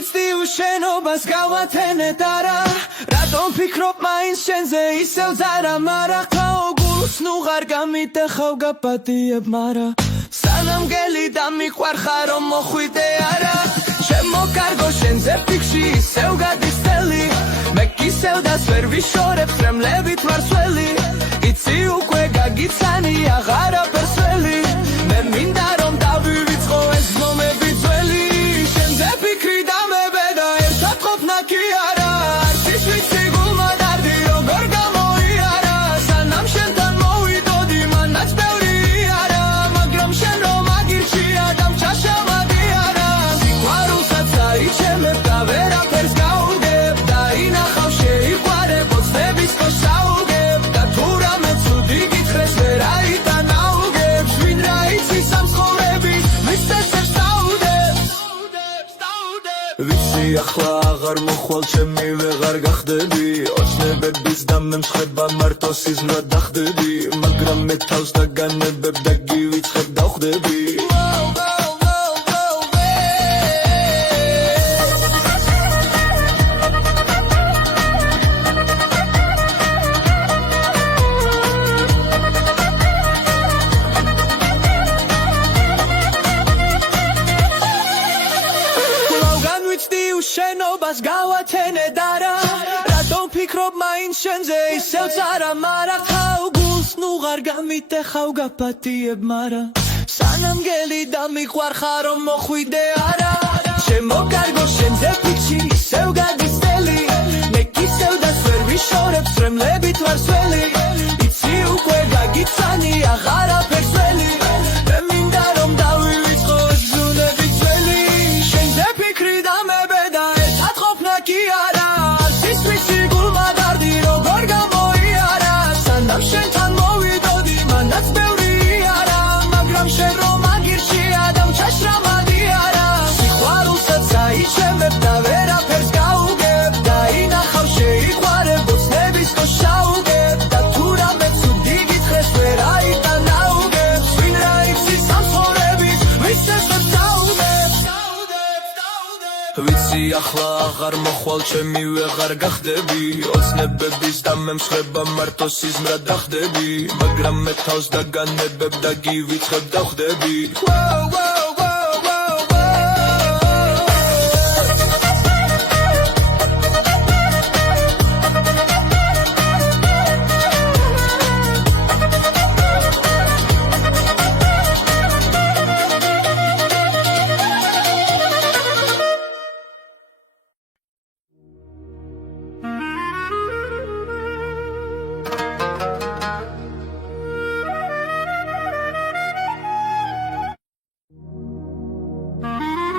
ვიცდი უშენობას გავათენეთ არა რატომ ფიქრობ მაინც შენზე ისევ ზარა მარა ხაოგულს ნუ ღარ გამიტეხავ გაპატიებ მარა სანამ გელი დამიყვარხარ რომ მოხვიდე არა ჩემო კარგო შენზე ფიქში ისევ გადის წელი მე კისევ დას ვერ ვიშორებ ხრემლებით ვარცველი იცი უკვე გაგიცანი აღარაფერს ველი მე მინდა რომ დავივიწყო ეს ზომები ძველი შენზე ფიქრი დამებედა ერთად ყოფნა კი არა არც ვიცი გულმა დარდი როგორ გამოიარა სანამ შენთან მოვიდოდი მანდაც ბევრი არა მაგრამ შენ რომ აგირჩია დამჩაშავადი არა სიყვარულსაც აიჩემებ და ვერაფერს გაუგებ დაინახავ შეიყვარებ ოცნების ქვეშ საუგებ და თუ რამე ცუდი გითხრეს ვერ აიტანაუგებს ვინ რა იცის ამ ცხოვრების მის წესებს სტაუდებ ვიცი ახლა აღარ მოხვალ ჩემი ვეღარ გახდები ოცნებების და მემსხება მარტო სიზმრად დახდები მაგრამ მე თავს დაგანებებ და გივიწყებ დავხდები შენობას გავათენეთ არა რატომ ფიქრობ მაინც შენზე ისევ წარა მარა ხაოგულს ნუ ღარ გამიტეხავ გაპატიებ მარა სანამ გელი დამიყვარხარ რომ მოხვიდე არა ჩემო კარგო შენზე ფიქში ისევ გადის წელი მე კისევ დას ვერ ვიშორებ ხრემლებით ვარცველი იცი უკვე გაგიცანი აღარაფერს ველი მე მინდა რომ დავივიწყო ეს ზუნები ძველი შენზე ფიქრი დამებედა კი არა არც ვიცი გულმა დარდი როგორ გამოიარა სანამ შენთან მოვიდოდი მანდაც ბევრი არა მაგრამ შენ რომ აგირჩია დამჩაშრავადი არა სიყვარულსაც აიჩემებ და ვერაფერს გაუგებ დაინახავ შეიყვარებ ოცნების ქვეშ საუგებ და თუ რამე ცუდი გითხრეს ვერ აიტანაუგებს ვინ რა იცის ამ ცხოვრების ვის წესებს საუგებ ვიცი ახლა აღარ მოხვალ ჩემი ვეღარ გახდები ოცნებების და მემსხება მარტო სიზმრად დახდები მაგრამ მე თავს დაგანებებ და გივიწყებ დავხდები